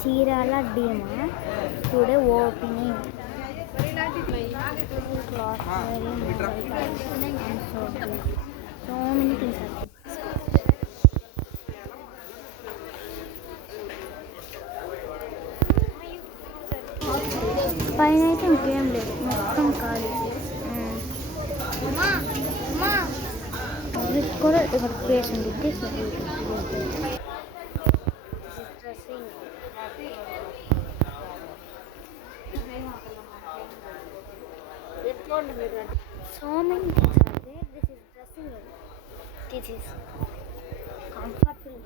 Chirala DMart today opening cloth so many things పైన అయితే ఇంకేం లేదు, మొత్తం ఖాళీ. కూడా ఇక్కడ ప్లేస్ ఉంది. So many things are there. This is dressing room. This is comfortable.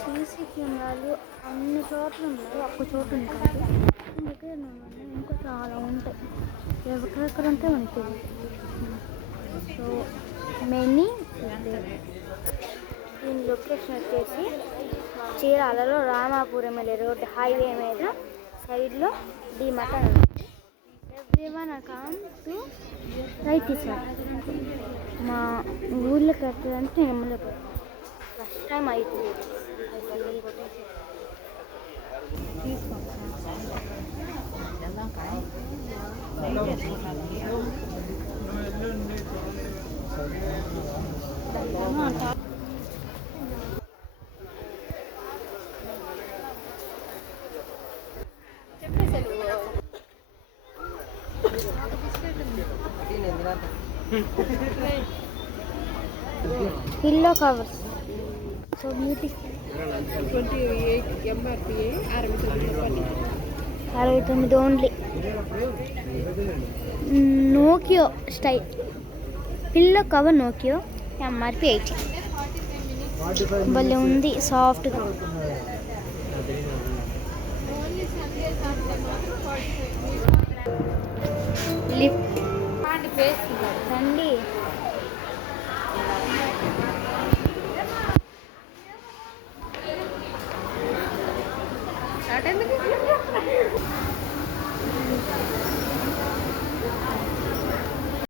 CC కెమెరాలు అన్ని చోట్ల ఉన్నాయి, ఒక్క చోటు ఉంటాయి. అందుకే ఇంకా చాలా ఉంటాయి, ఎక్కడెక్కడ ఉంటే మనకి తెలియదు. సో మెనీ దీని లొకేషన్ వచ్చేసి చీరాలలో రామాపురం వెళ్ళే రోడ్ హైవే మీద సైడ్లో డీమార్ట్ అని ఉంది. Everyone come to right side. మా ఊళ్ళోకి వస్తుందంటే నేను ఎమ్మలేకపోతే ఫస్ట్ టైం అవుతుంది. Pillow covers so beautiful. 28 MRP 69 only. నోకియో స్టైల్ పిల్లో కవర్ నోకియో MRP 80. భలే ఉంది, సాఫ్ట్గా. లిప్ రండి.